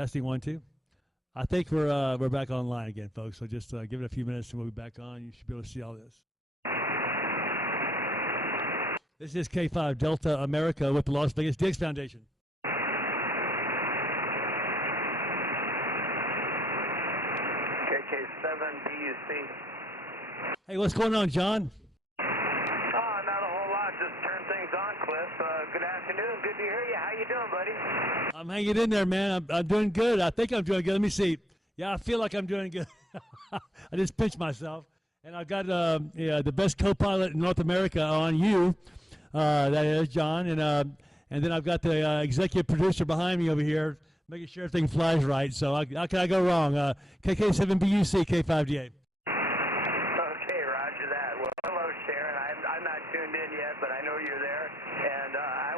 Testing 1 2. I think we're back online again, folks. So just give it a few minutes and we'll be back on. You should be able to see all this. This is K5 Delta America with the Las Vegas DX Foundation. KK7 BUC. Hey, what's going on, John? Not a whole lot. Just turn things on, Cliff. Good afternoon. Good to hear you. How you doing, buddy? I'm hanging in there, man. I'm doing good. I think I'm doing good. Let me see. Yeah, I feel like I'm doing good. I just pinched myself. And I've got the best co-pilot in North America on you. That is John. And then I've got the executive producer behind me over here making sure everything flies right. So how can I go wrong? KK7BUC, K5DA. Okay, roger that. Well, hello, Sharon. I'm not tuned in yet, but I know you're there. And I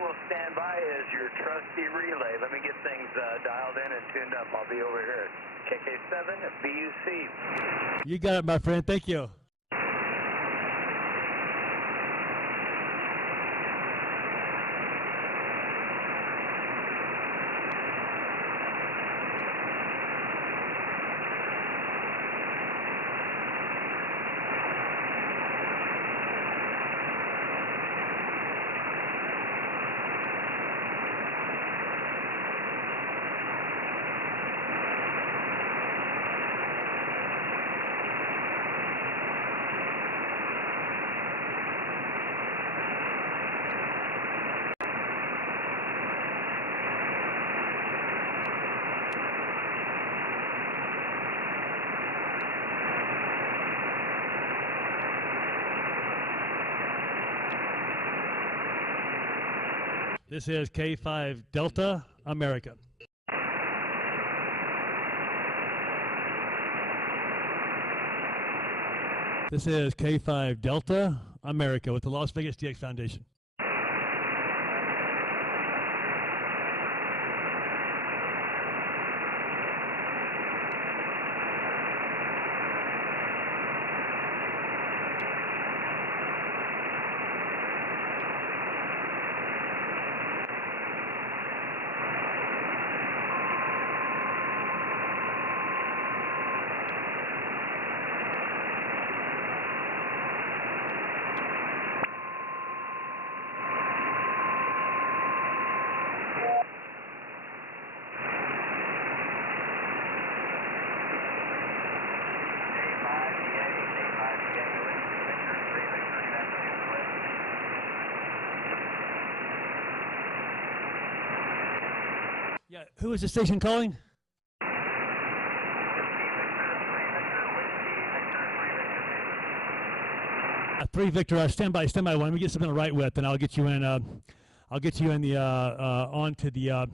will stand by as your trusty relay. Let me get things dialed in and tuned up. I'll be over here. KK7 BUC. You got it, my friend. Thank you. This is K5 Delta America. This is K5 Delta America with the Las Vegas DX Foundation. Yeah, who is the station calling? 3 Victor. Stand by one. Let me get something to write with, and I'll get you in. I'll get you in the onto the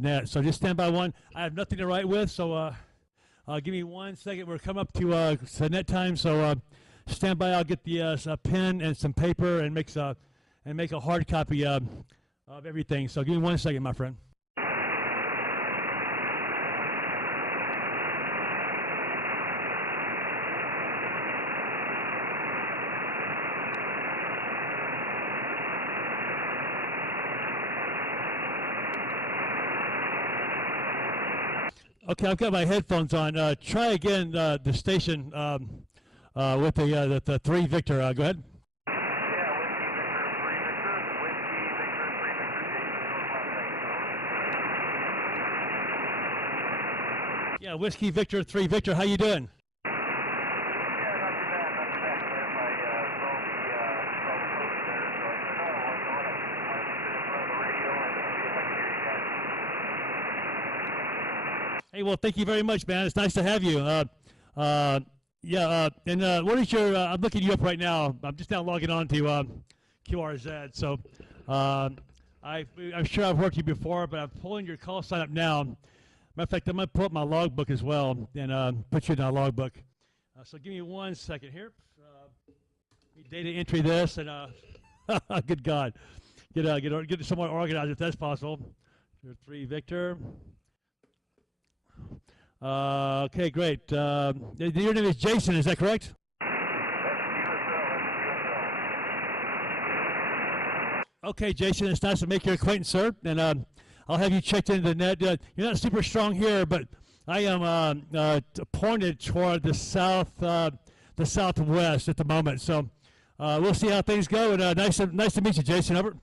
net. So just stand by one. I have nothing to write with, so give me 1 second. We're coming up to net time, so stand by. I'll get the a pen and some paper and make a hard copy of everything. So give me 1 second, my friend. Okay, I've got my headphones on. Try again the station with the 3 Victor. Go ahead. Yeah, Whiskey Victor 3 Victor. How you doing? Hey, well, thank you very much, man. It's nice to have you. And what is your? I'm looking you up right now. I'm just now logging on to QRZ. So I'm sure I've worked you before, but I'm pulling your call sign up now. Matter of fact, I'm going to pull up my logbook as well and put you in our logbook. So give me 1 second here. Data entry this and good God, get it somewhat organized if that's possible. 3 Victor. Okay, great. Your name is Jason, is that correct? Okay, Jason, it's nice to make your acquaintance, sir. And I'll have you checked into the net. You're not super strong here, but I am pointed toward the southwest at the moment. So we'll see how things go. And nice to meet you, Jason. Over.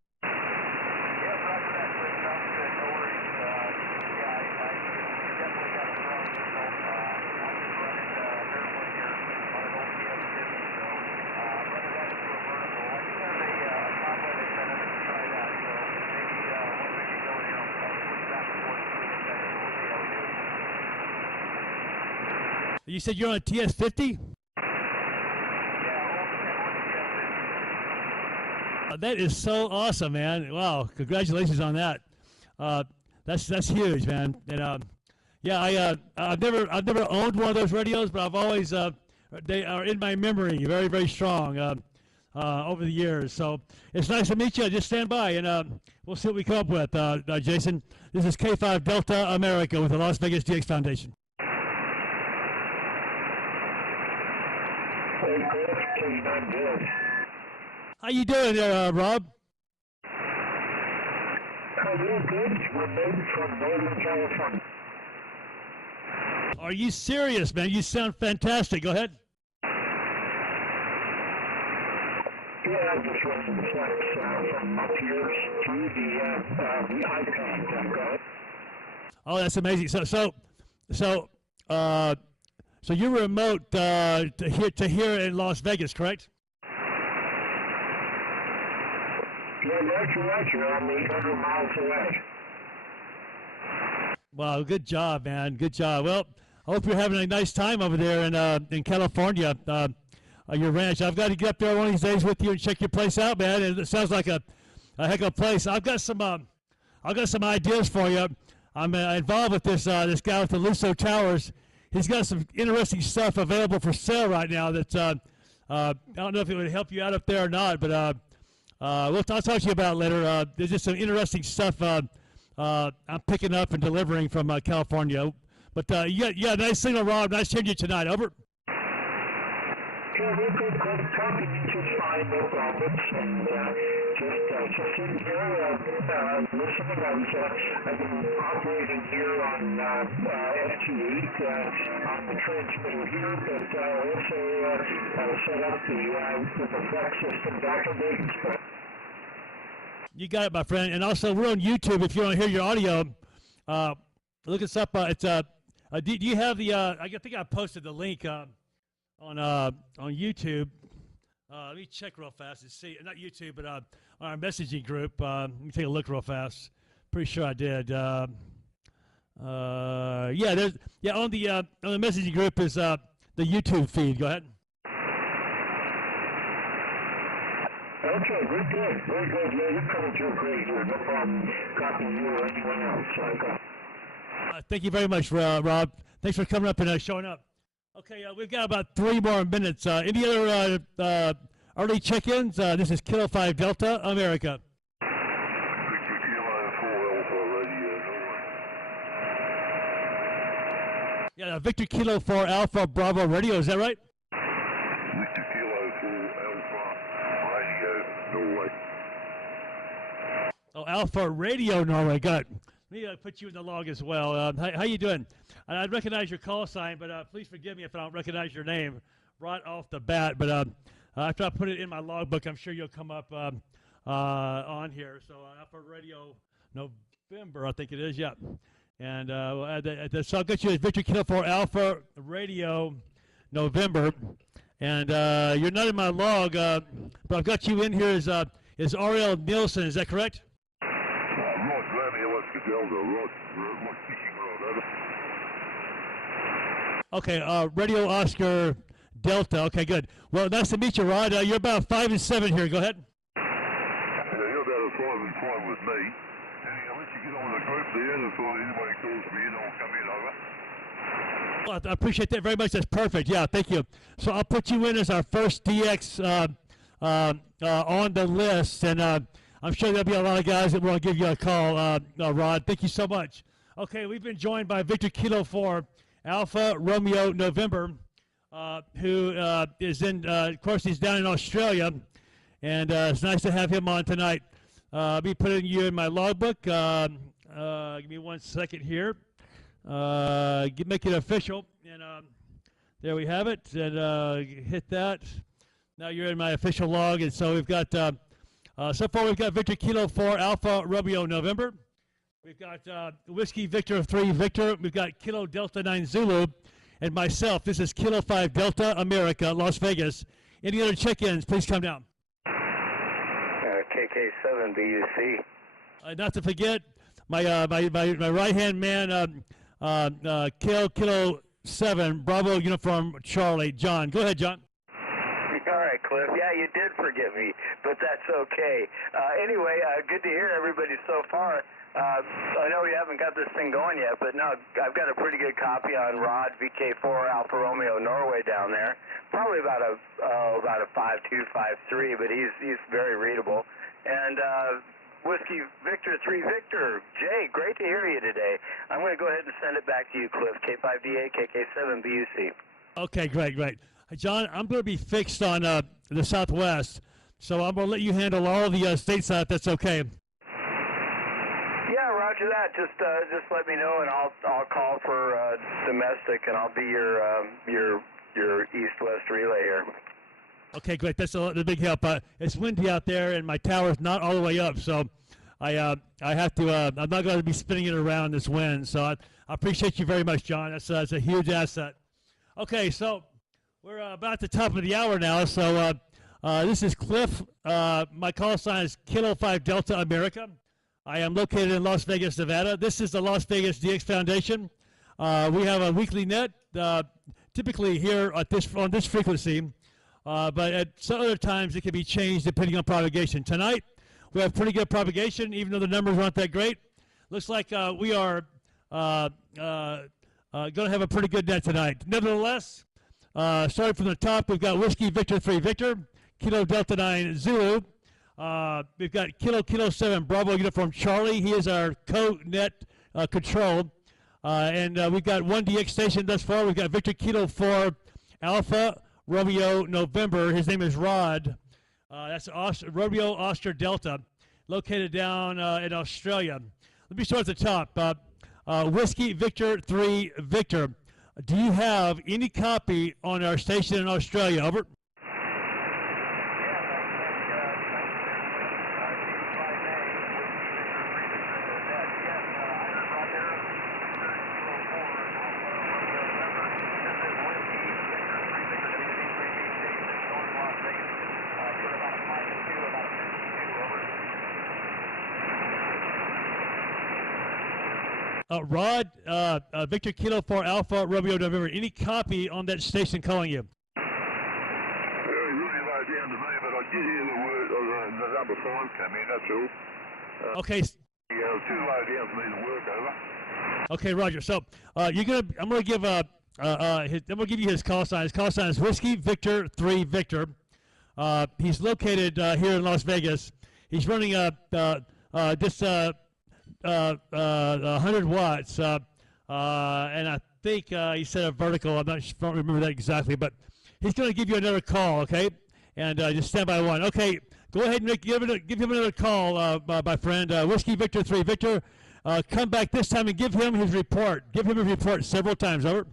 You said you're on a TS50? That is so awesome, man! Wow, congratulations on that. That's huge, man. And I've never owned one of those radios, but I've always they are in my memory, very very strong over the years. So it's nice to meet you. Just stand by, and we'll see what we come up with, Jason. This is K5 Delta America with the Las Vegas DX Foundation. How you doing there, Rob? Good. We're moving from Northern California. Are you serious, man? You sound fantastic. Go ahead. Yeah, I'm just running the flex from up here to the iPad. Oh, that's amazing. So you're remote to here in Las Vegas, correct? Yeah, Roger. I'm 800 miles away. Wow, good job, man. Good job. Well, I hope you're having a nice time over there in California, your ranch. I've got to get up there one of these days with you and check your place out, man. It sounds like a heck of a place. I've got some ideas for you. I'm involved with this guy with the Luso Towers. He's got some interesting stuff available for sale right now that I don't know if it would help you out up there or not, but I'll talk to you about it later. There's just some interesting stuff I'm picking up and delivering from California. But yeah, nice signal, Rob. Nice hearing you tonight. Over. Yeah, we're good. Talking to you just fine, no problems. And just sitting here listening. I've been operating here on FT8 on the transmitter here, but also set up the flex system back in Vegas. You got it, my friend. And also, we're on YouTube. If you want to hear your audio, look us up. Do you have the? I think I posted the link on YouTube. Let me check real fast and see. Not YouTube, but on our messaging group. Let me take a look real fast. Pretty sure I did. On the messaging group is the YouTube feed. Go ahead. Okay, very good. Yeah, you're coming through great here. No problem copying you or anyone else. Thank you very much, Rob. Thanks for coming up and showing up. Okay, we've got about 3 more minutes. Any other early check-ins? This is Kilo 5 Delta America. Victor Kilo 4 Alpha Radio. Yeah, Victor Kilo 4 Alpha Bravo Radio. Is that right? Victor Kilo 4 Alpha Radio, Norway. Oh, Alpha Radio Norway. Got it. Let me put you in the log as well. How you doing? I recognize your call sign, but please forgive me if I don't recognize your name right off the bat. But after I put it in my logbook, I'm sure you'll come up on here. So Alpha Radio November, I think it is. Yeah. And so I'll get you as Victor Kilo 4 Alpha Radio November. And you're not in my log, but I've got you in here as Ariel Nielsen. Is that correct? Okay, Radio Oscar Delta. Okay, good. Well, nice to meet you, Rod. You're about 5 and 7 here. Go ahead. Yeah, you're about 5 and 5 with me. And I'll let you get on the group there, and if anybody calls me in, I'll come in over. Well, I appreciate that very much. That's perfect. Yeah, thank you. So I'll put you in as our first DX on the list, and I'm sure there'll be a lot of guys that want to give you a call, Rod. Thank you so much. Okay, we've been joined by Victor Kilo 4 Alpha Romeo November, who is of course, he's down in Australia, and it's nice to have him on tonight. I'll be putting you in my logbook Give me 1 second here. Make it official. And there we have it. And hit that. Now you're in my official log. And so we've got, so far we've got Victor Kilo 4 Alpha Romeo November. We've got Whiskey Victor 3 Victor. We've got Kilo Delta 9 Zulu. And myself, this is Kilo 5 Delta America, Las Vegas. Any other check-ins, please come down. KK7 BUC. Not to forget, my right-hand man, Kilo 7 Bravo Uniform Charlie. John, go ahead, John. All right, Cliff. Yeah, you did forget me, but that's okay. Anyway, good to hear everybody so far. I know we haven't got this thing going yet, but no, I've got a pretty good copy on Rod VK4 Alfa Romeo Norway down there. Probably about a 5.2, 5.3, but he's very readable. And Whiskey Victor 3 Victor, Jay, great to hear you today. I'm going to go ahead and send it back to you, Cliff. K5DA, KK7 BUC. Okay, great. Hey, John, I'm going to be fixed on the Southwest, so I'm going to let you handle all the stateside if that's okay. Yeah, roger that. Just let me know, and I'll call for domestic, and I'll be your east-west relay here. Okay, great. That's a big help. It's windy out there, and my tower's not all the way up, so I have to. I'm not going to be spinning it around this wind. So I appreciate you very much, John. That's a huge asset. Okay, so we're about at the top of the hour now. So this is Cliff. My call sign is Kilo 5 Delta America. I am located in Las Vegas, Nevada. This is the Las Vegas DX Foundation. We have a weekly net, typically here at on this frequency. But at some other times it can be changed depending on propagation. Tonight, we have pretty good propagation, even though the numbers aren't that great. Looks like we are going to have a pretty good net tonight. Nevertheless, starting from the top, we've got Whiskey Victor 3 Victor, Kilo Delta 9 Zulu. We've got Kilo 7 Bravo Uniform Charlie. He is our co-net control. And we've got one DX station thus far. We've got Victor Kilo 4 Alpha Romeo November. His name is Rod. That's Romeo Oscar Delta, located down in Australia. Let me start at the top. Whiskey Victor 3 Victor. Do you have any copy on our station in Australia? Over. Rod, Victor Kilo 4 Alpha Romeo November. Any copy on that station calling you? Really low down to me, but I did hear the word, the number 5 come in, that's all. Okay. Yeah, it was too low down for me to work over. Okay, Roger. So I'm gonna give you his call sign. His call sign is Whiskey Victor 3 Victor. He's located here in Las Vegas. He's running this 100 watts, and I think he said a vertical. I don't remember that exactly, but he's going to give you another call, okay? And just stand by one. Okay, go ahead and give him another call, my friend. Whiskey Victor 3 Victor. Come back this time and give him his report. Give him his report several times. Over.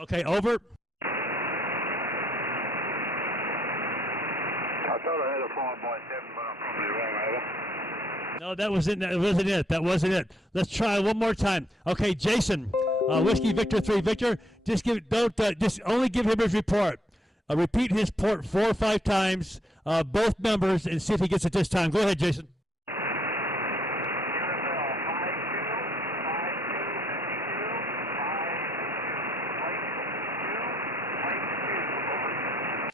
Okay, over. I thought I had a 5.7, but I'm probably wrong, over. No, that wasn't it. Let's try one more time. Okay, Jason, Whiskey Victor 3 Victor. Just only give him his report. Repeat his port 4 or 5 times, both numbers, and see if he gets it this time. Go ahead, Jason.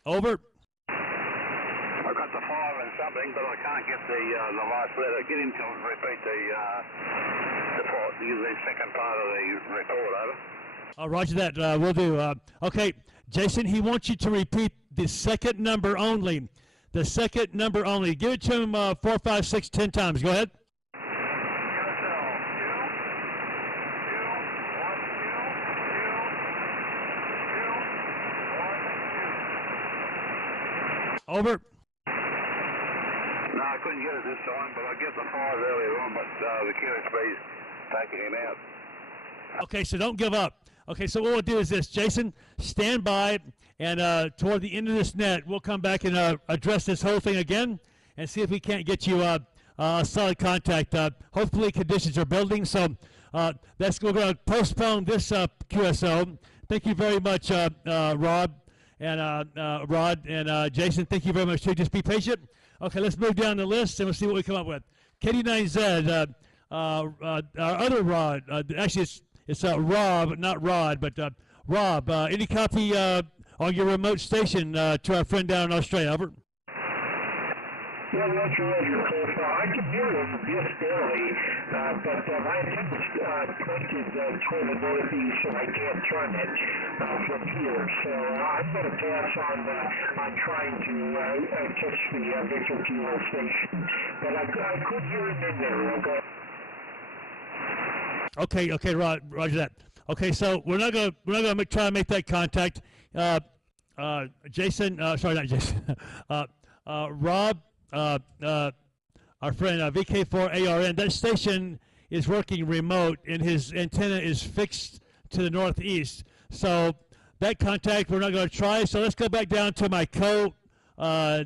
Over. I got the 5 and something, but I can't get the last letter. Get him to repeat the second part of the report, over. Roger that. We'll do. Okay, Jason, he wants you to repeat the second number only. The second number only. Give it to him 4, 5, 6, 10 times. Go ahead. Over. No, I couldn't get it this time, but I get the 5 earlier on, but the QSB's taking him out. Okay, so don't give up. Okay, so what we'll do is this. Jason, stand by, and toward the end of this net, we'll come back and address this whole thing again and see if we can't get you a solid contact. Hopefully conditions are building, so we're going to postpone this QSO. Thank you very much, Rod and Jason. Thank you very much, too. Just be patient. Okay, let's move down the list, and we'll see what we come up with. KD9Z, our other Rod, actually it's Rob, not Rod, but Rob, any copy on your remote station to our friend down in Australia? Over. Yeah, Roger, Cliff. I can hear him just barely, but my attendant's pointed toward the northeast, so I can't turn it from here. So I'm going to pass on trying to catch the Victor Kilo station. But I could hear him in there, okay? Okay, Roger that. Okay, so we're not gonna try to make that contact. Jason, sorry, not Jason. Rob, our friend VK4ARN. That station is working remote, and his antenna is fixed to the northeast. So that contact we're not going to try. So let's go back down to my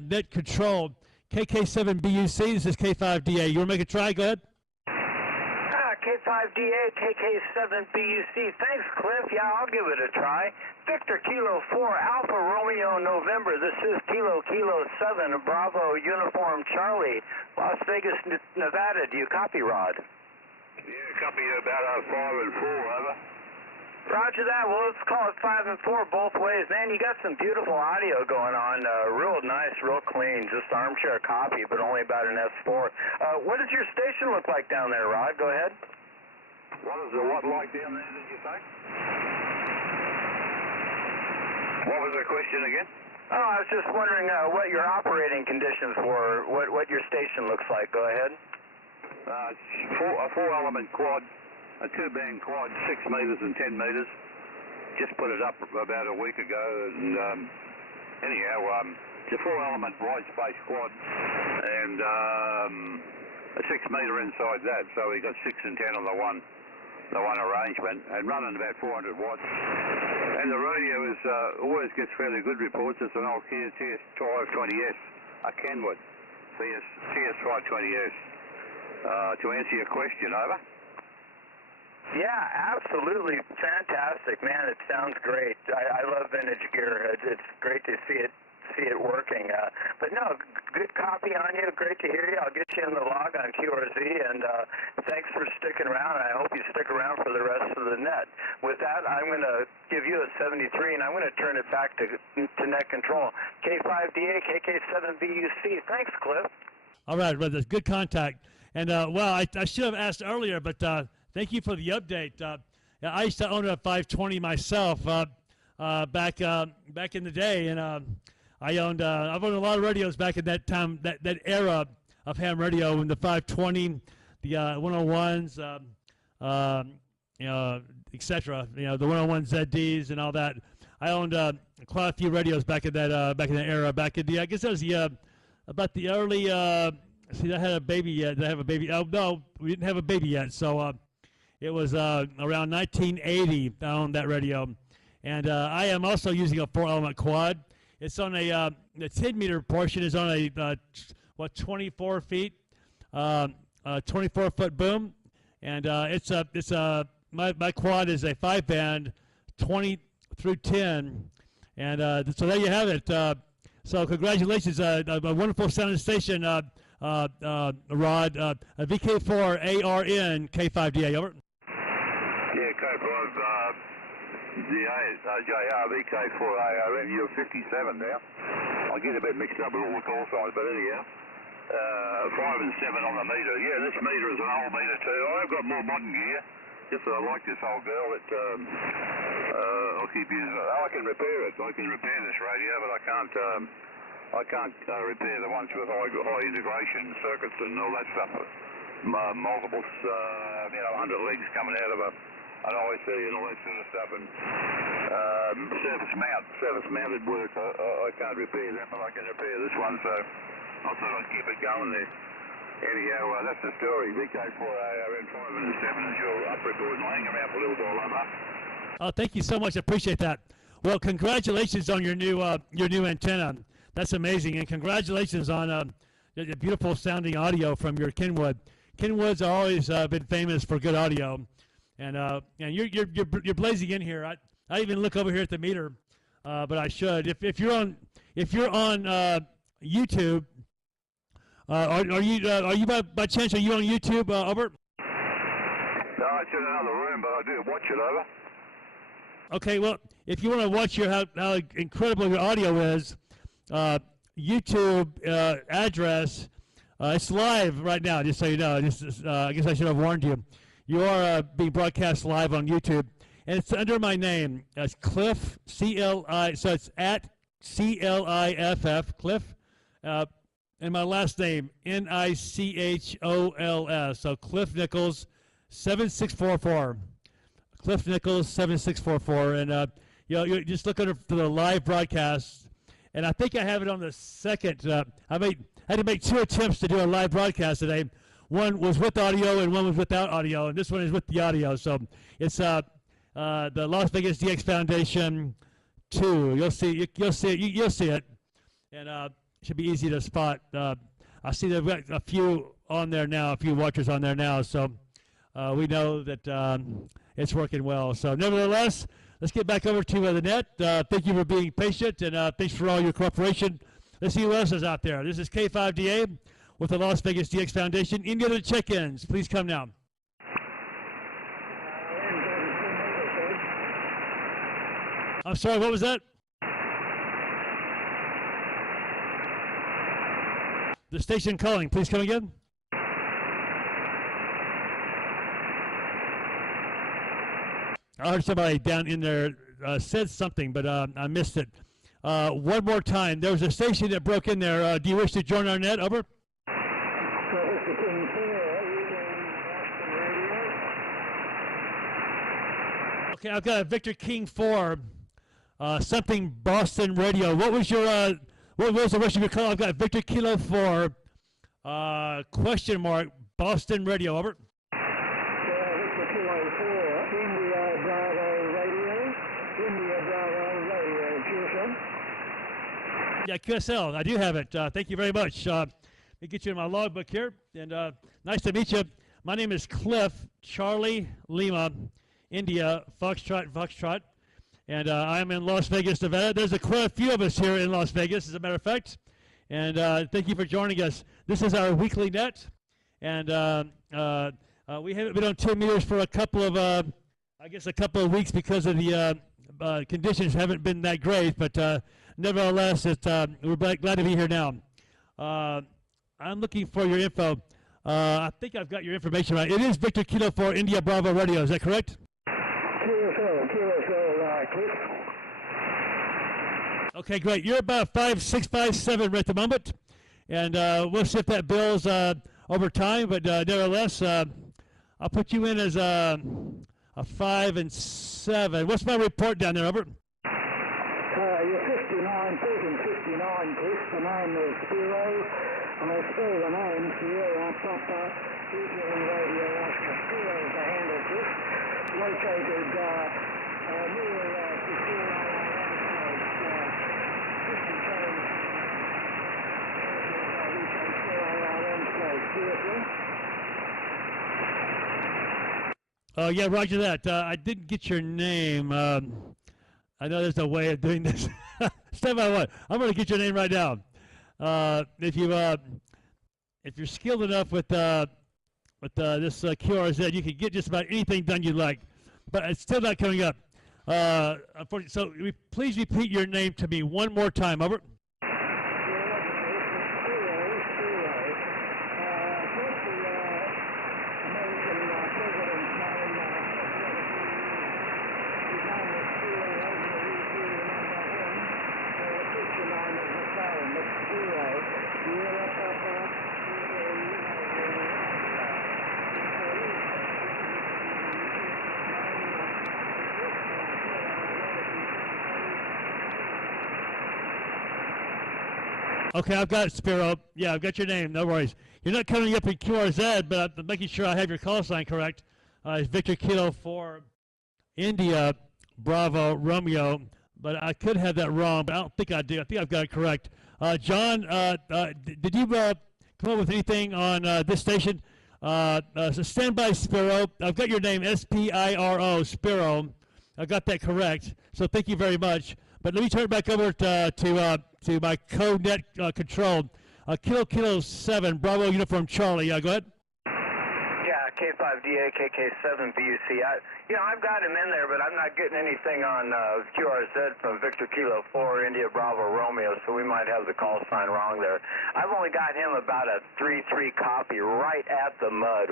net control. KK7BUC. This is K5DA. You want to make a try? Go ahead. K5DA, KK7BUC. Thanks, Cliff. Yeah, I'll give it a try. Victor Kilo 4, Alpha Romeo November. This is Kilo 7, Bravo Uniform Charlie, Las Vegas, Nevada. Do you copy, Rod? Yeah, copy about 5 and 4, over. Roger that. Well, let's call it 5 and 4 both ways. Man, you got some beautiful audio going on. Real nice, real clean. Just armchair copy, but only about an S4. What does your station look like down there, Rod? Go ahead. What is the what like down there, did you say? What was the question again? Oh, I was just wondering what your operating conditions were, what your station looks like. Go ahead. A 4-element quad, a 2-band quad, 6 meters and 10 meters. Just put it up about a week ago, and anyhow, it's a 4-element wide space quad, and a 6-meter inside that. So we got 6 and 10 on the one arrangement, and running about 400 watts. And the radio is always gets fairly good reports. It's an old Kia TS520S, a Kenwood TS520S. To answer your question, over. Yeah, absolutely fantastic, man. It sounds great. I love vintage gear. It's great to see it working. But no, good copy on you. Great to hear you. I'll get you in the log on QRZ, and thanks for sticking around. I hope you stick around for the rest of the net. With that, I'm going to give you a 73, and I'm going to turn it back to net control. K5DA, KK7BUC. Thanks, Cliff. All right, brother. Good contact. And, well, I should have asked earlier, but thank you for the update. I used to own a 520 myself back in the day, and I've owned a lot of radios back in that time, that era of ham radio, when the 520, the 101s, etc. The 101 ZDs and all that. I owned quite a few radios back in that era. Back in the, I guess that was about the early. See, I had a baby yet. Did I have a baby? Oh no, we didn't have a baby yet. So it was around 1980. I owned that radio, and I am also using a 4-element quad. It's on the 10-meter portion is on a 24 feet, 24-foot boom, and my quad is a 5-band, 20 through 10, and so there you have it. So congratulations, a wonderful sounding station, Rod. VK4ARN K5DA. Over. Yeah, K5. JR VK4ARN, you're 57 now. I get a bit mixed up with all the call signs, but anyhow, 5 and 7 on the meter. Yeah, this meter is an old meter too. I've got more modern gear, just that I like this old girl. I'll keep using it. I can repair it. I can repair this radio, but I can't. I can't repair the ones with high integration circuits and all that stuff. Multiple, 100 legs coming out of an IC and all that sort of stuff, and surface mounted work. I can't repair that, but I can repair this one, so I thought I'd keep it going there. Anyhow, that's the story. VK4ARN 5 and 7 is your up record, and I'll hang around for a little while, I'm up. Oh, thank you so much. I appreciate that. Well, congratulations on your new antenna. That's amazing, and congratulations on the beautiful sounding audio from your Kenwood. Kenwoods are always been famous for good audio, and you're blazing in here. I even look over here at the meter, but I should. If you're on YouTube, are you by chance are you on YouTube, Albert? No, it's in another room, but I do watch it over. Okay, well, if you want to watch how incredible your audio is, YouTube address, it's live right now, just so you know. I guess I should have warned you. You are being broadcast live on YouTube, and it's under my name. It's Cliff, C-L-I, so it's at C-L-I-F-F, Cliff, and my last name, Nichols. So Cliff Nichols, 7644. Cliff Nichols, 7644. And you just look under for the live broadcast. And I think I have it on the second. I had to make 2 attempts to do a live broadcast today. One was with audio and one was without audio. And this one is with the audio. So it's the Las Vegas DX Foundation 2. You'll see it. And it should be easy to spot. I see they've got a few on there now, a few watchers on there now. So we know that it's working well. So nevertheless, let's get back over to the net. Thank you for being patient, and thanks for all your cooperation. Let's see who else is out there. This is K5DA with the Las Vegas DX Foundation. Any other check-ins? Please come now. I'm sorry, what was that? The station calling. Please come again. I heard somebody down in there said something, but I missed it. One more time. There was a station that broke in there. Do you wish to join our net? Over. Okay, I've got a Victor King 4, something Boston Radio. What was the rest of your call? I've got Victor Kilo 4, question mark, Boston Radio. Over. Yeah, QSL. I do have it. Thank you very much. Let me get you in my logbook here. And nice to meet you. My name is Cliff, Charlie Lima, India, Foxtrot. And I'm in Las Vegas, Nevada. There's quite a few of us here in Las Vegas, as a matter of fact. And thank you for joining us. This is our weekly net. And we haven't been on 10 meters for a couple of weeks because of the conditions haven't been that great. But nevertheless, we're glad to be here now. I'm looking for your info. I think I've got your information right. It is Victor Kilo 4 India Bravo Radio. Is that correct? Okay, great. You're about 5.657 at the moment, and we'll see if that builds over time. But nevertheless, I'll put you in as a 5 and 7. What's my report down there, Albert? You're 59, 59, Chris. The name is Spiro. I spell the name Sierra Papa Israel Radio Oscar. Spiro is the handle, Chris. Located near Oh, yeah, roger that. I didn't get your name. I know there's a way of doing this. Step by one. I'm going to get your name right now. If you're skilled enough with this QRZ, you can get just about anything done you like. But it's still not coming up. Unfortunately, so please repeat your name to me one more time. Over. Okay, I've got it, Spiro. Yeah, I've got your name. No worries. You're not coming up in QRZ, but I'm making sure I have your call sign correct. It's Victor Kilo 4 India Bravo Romeo, but I could have that wrong, but I don't think I do. I think I've got it correct. John, did you come up with anything on this station? So stand by, Spiro. I've got your name, S-P-I-R-O, Spiro. I got that correct, so thank you very much. But let me turn it back over to my co-net control. Kilo 7, Bravo Uniform Charlie. Go ahead. Yeah, K5DA, KK7BUC. I've got him in there, but I'm not getting anything on QRZ from Victor Kilo 4 India Bravo Romeo, so we might have the call sign wrong there. I've only got him about a 3-3 copy right at the mud,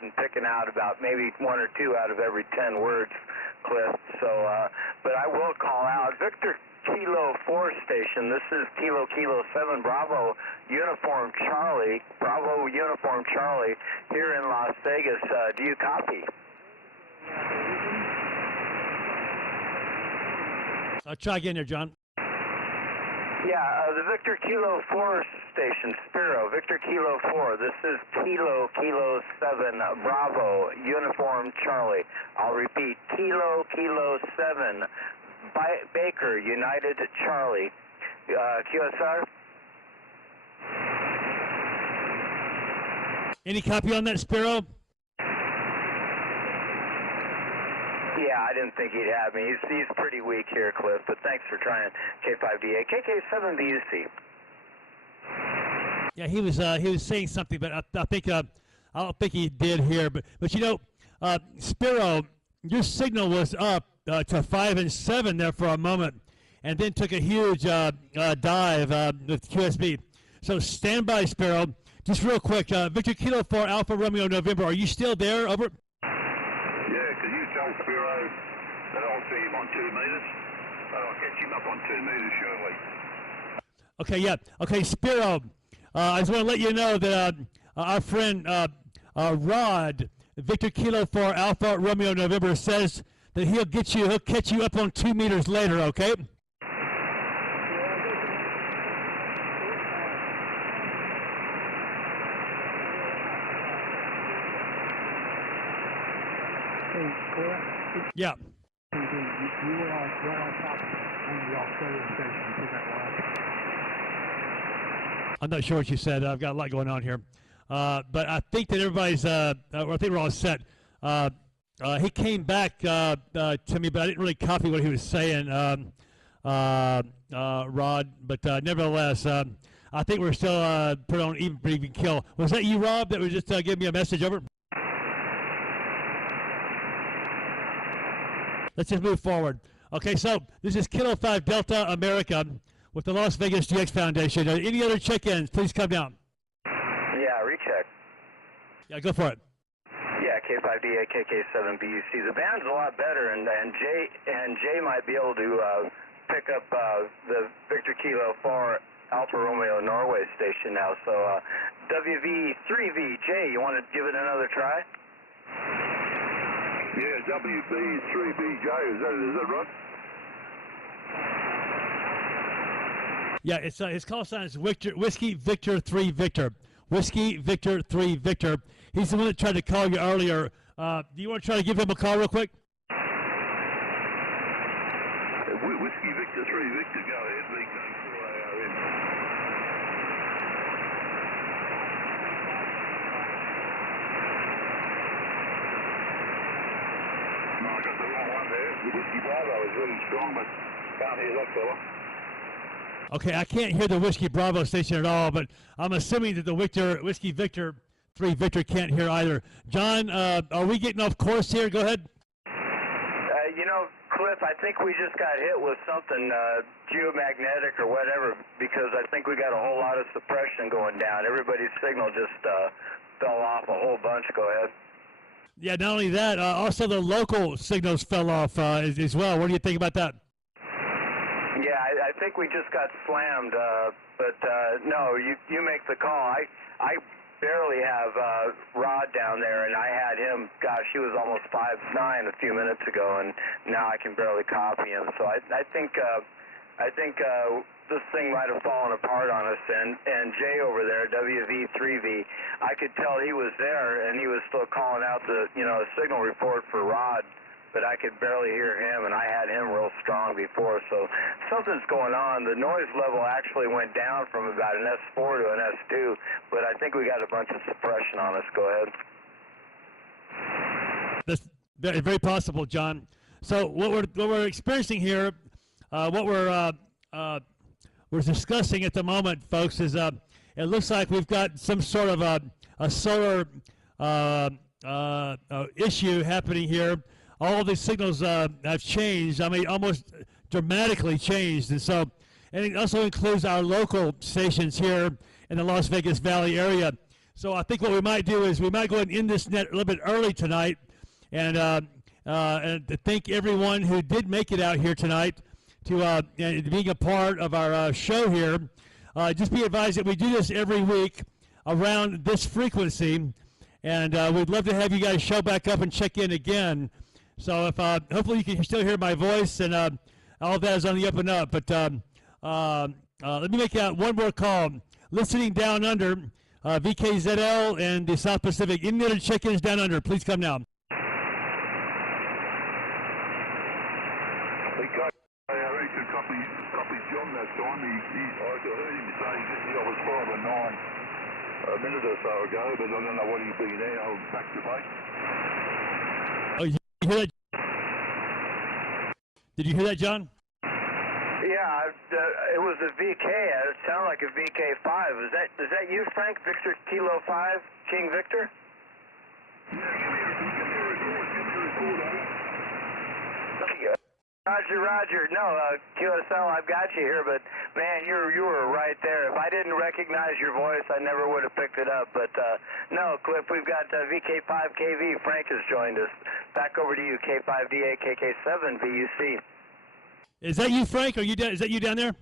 and picking out about maybe 1 or 2 out of every 10 words, Cliff. So, but I will call out Victor Kilo 4 station. This is Kilo 7 Bravo Uniform Charlie, Bravo Uniform Charlie here in Las Vegas. Do you copy? I'll try again there, John. Yeah, the Victor Kilo 4 station, Spiro, Victor Kilo 4. This is Kilo 7 Bravo Uniform Charlie. I'll repeat, Kilo 7 Baker United Charlie. QSR? Any copy on that, Spiro? Yeah, I didn't think he'd have me. He's pretty weak here, Cliff, but thanks for trying. K5DA, KK7BUC. Yeah, he was saying something, but I don't think he did here. But Spiro, your signal was up to 5 and 7 there for a moment, and then took a huge dive with QSB. So stand by, Spiro. Just real quick, Victor Kilo 4 Alpha Romeo November. Are you still there? Over. Yeah, could you tell Spiro that I'll see him on 2 meters? I'll catch him up on 2 meters shortly. Okay, yeah. Okay, Spiro, I just want to let you know that our friend Rod, Victor Kilo 4 Alpha Romeo November, says that he'll catch you up on 2 meters later, okay? Yeah. You were right on top on the Australia station. You think that right? I'm not sure what you said. I've got a lot going on here. But I think that everybody's, I think we're all set. He came back to me, but I didn't really copy what he was saying, Rod. But nevertheless, I think we're still put on even kill. Was that you, Rob, that was just giving me a message over? Let's just move forward. Okay, so this is Kilo 5 Delta America with the Las Vegas GX Foundation. Any other check-ins, please come down. Yeah, recheck. Yeah, go for it. Yeah, K5DA, KK7BUC. The band's a lot better, and Jay might be able to pick up the Victor Kilo 4 Alpha Romeo Norway station now. So WV3V, Jay, you want to give it another try? Yeah, WB3BJ, is that right? Yeah, it's his call sign is Whiskey Victor 3 Victor. Whiskey Victor 3 Victor. He's the one that tried to call you earlier. Do you want to try to give him a call real quick? Whiskey Victor 3 Victor, go ahead, VK4ARN. No, I got the wrong one there. The Whiskey Bravo is really strong, but can't hear that fella. Okay, I can't hear the Whiskey Bravo station at all, but I'm assuming that the Whiskey Victor 3 Victor can't hear either. John, are we getting off course here? Go ahead. Cliff, I think we just got hit with something geomagnetic or whatever, because I think we got a whole lot of suppression going down. Everybody's signal just fell off a whole bunch. Go ahead. Yeah, not only that, also the local signals fell off as well. What do you think about that? Yeah, I think we just got slammed, but no, you make the call. I barely have Rod down there, and I had him, gosh, he was almost 5'9" a few minutes ago, and now I can barely copy him. So I think this thing might have fallen apart on us. And Jay over there, WV3V, I could tell he was there, and he was still calling out the signal report for Rod, but I could barely hear him, and I had him real strong before. So something's going on. The noise level actually went down from about an S4 to an S2, but I think we got a bunch of suppression on us. Go ahead. That's very, very possible, John. So what we're experiencing here, what we're discussing at the moment, folks, is it looks like we've got some sort of a solar issue happening here. All the signals have changed. I mean, almost dramatically changed, and it also includes our local stations here in the Las Vegas Valley area. So I think what we might do is we might go ahead and end this net a little bit early tonight, and to thank everyone who did make it out here tonight to being a part of our show here. Just be advised that we do this every week around this frequency, and we'd love to have you guys show back up and check in again. So if hopefully you can still hear my voice, and all of that is on the up and up. But let me make out one more call. Listening down under, VKZL and the South Pacific. Any other check-ins down under, please come now. Copy John that time. I heard him say I was 5 and 9 a minute or so ago, but I don't know what he'd be now. Back to base. Oh, you hear that? Did you hear that, John? Yeah, it was a VK. It sounded like a VK5. Is that you, Frank? Victor Kilo 5, King Victor? Roger. No, QSL, I've got you here, but man, you were right there. If I didn't recognize your voice, I never would have picked it up. But no, Cliff, we've got VK5KV. Frank has joined us. Back over to you, K5DA, KK7, VUC. Is that you, Frank? Are you down? Is that you down there? Give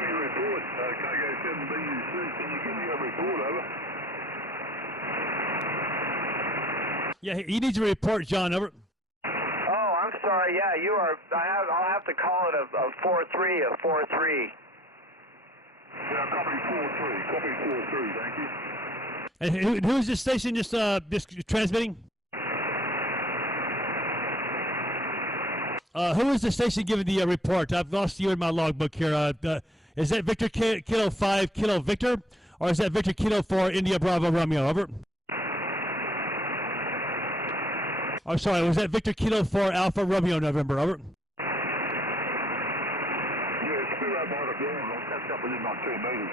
me a report, KK7 VUC. Can you give me a report, over? Yeah, he needs a report, John. Over. I'm sorry. Yeah, you are. I'll have to call it a 4-3, a 4-3. Yeah, copy 4-3. Copy 4-3. Thank you. And who is this station just transmitting? Who is the station giving the report? I've lost you in my logbook here. Is that Victor Kilo 5 Kilo Victor, or is that Victor Kilo 4 India Bravo Romeo? Over. Oh, sorry, was that Victor Kilo 4 Alpha Romeo November? Over. Yeah, Spiro might have gone. I'll catch up within my 2 meters.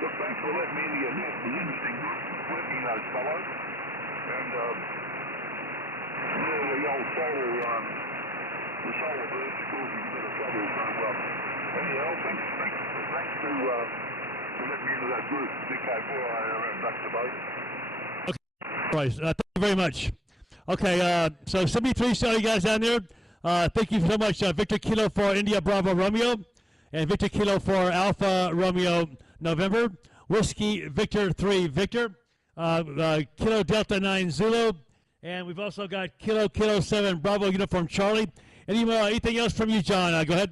Look, thanks for letting me into your net. It was interesting working those fellows. And, the old solar, the solar burst is causing a bit of trouble. So, anyhow, thanks to let me into that group. VK4 back to base. Okay, right. Thank you very much. Okay, so 73, so you guys down there, thank you so much, Victor Kilo 4 India Bravo Romeo, and Victor Kilo 4 Alpha Romeo November, Whiskey Victor 3 Victor, Kilo Delta 9 Zulu, and we've also got Kilo 7 Bravo Uniform Charlie. Anything else from you, John? Go ahead.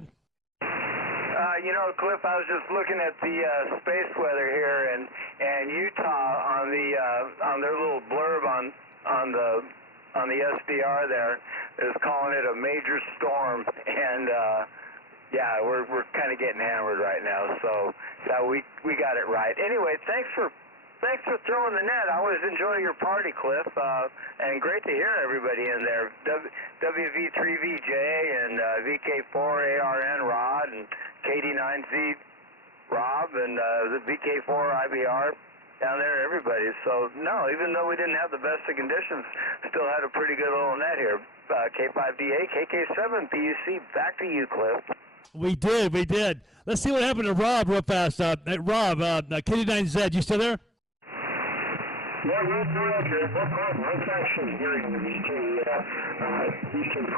Cliff, I was just looking at the space weather here, and Utah on their little blurb on the SDR there is calling it a major storm, and yeah, we're kind of getting hammered right now, so we got it right. Anyway, thanks for throwing the net. I always enjoy your party, Cliff, and great to hear everybody in there. WV3VJ and VK4 ARN Rod and KD9Z Rob and the VK4 IBR down there, everybody. So, no, even though we didn't have the best of conditions, still had a pretty good little net here. K5DA, KK7, PUC, back to you, Cliff. We did. Let's see what happened to Rob real fast. Rob, KD9Z, you still there? Yeah, we're okay. No problem. I was actually hearing the VK4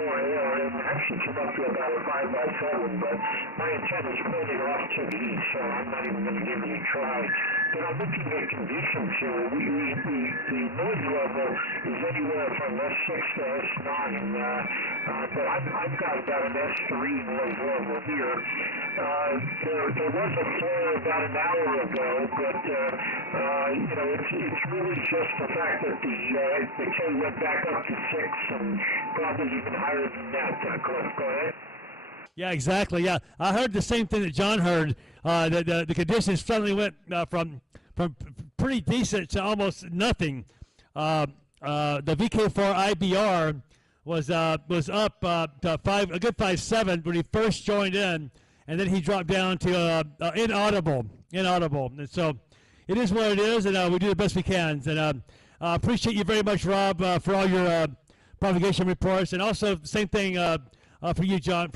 ARN actually come up to about a 5x7, but my antenna's pointing off to the east, so I'm not even going to give it a try. but I'm looking at conditions here. The noise level is anywhere from S6 to S9, but I've got about an S3 noise level here. There was a flare about an hour ago, but it's really just the fact that the K went back up to 6 and probably even higher than that. Cliff, go ahead. Yeah, exactly. Yeah, I heard the same thing that John heard. The conditions suddenly went from pretty decent to almost nothing. The VK4 IBR was up to a good 5.7 when he first joined in, and then he dropped down to inaudible. And so it is what it is, and we do the best we can. And I appreciate you very much, Rob, for all your propagation reports, and also same thing from you, John.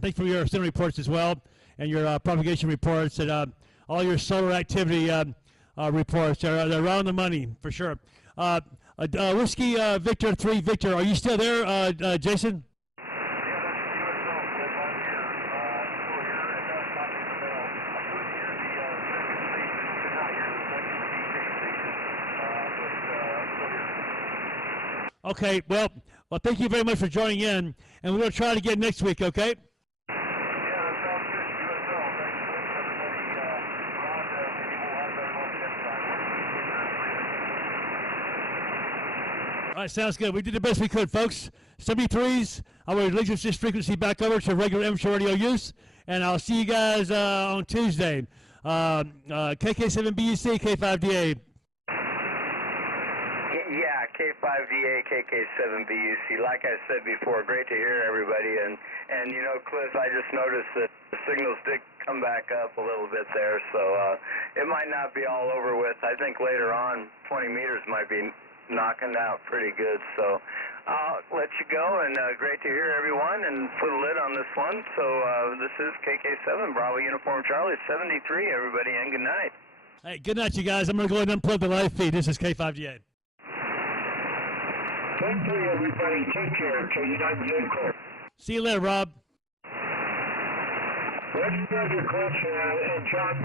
Thanks for your SIN reports as well, and your propagation reports, and all your solar activity reports. They're around the money for sure. Whiskey Victor 3 Victor, are you still there, Jason? Okay, well, thank you very much for joining in, and we're going to try it again next week, okay? All right, sounds good. We did the best we could, folks. 73s, I will relinquish this frequency back over to regular amateur radio use, and I'll see you guys on Tuesday. KK7BUC, K5DA. Yeah, K5DA, KK7BUC. Like I said before, great to hear everybody. And Cliff, I just noticed that the signals did come back up a little bit there, so it might not be all over with. I think later on, 20 meters might be knocking out pretty good. So I'll let you go, and great to hear everyone, and put a lid on this one. So this is KK7, Bravo Uniform Charlie, 73, everybody, and good night. Hey, good night, you guys. I'm going to go ahead and unplug the live feed. This is K5DA. Thank you, everybody. Take care. K9 See you later, Rob. Let's go to Cliff and John.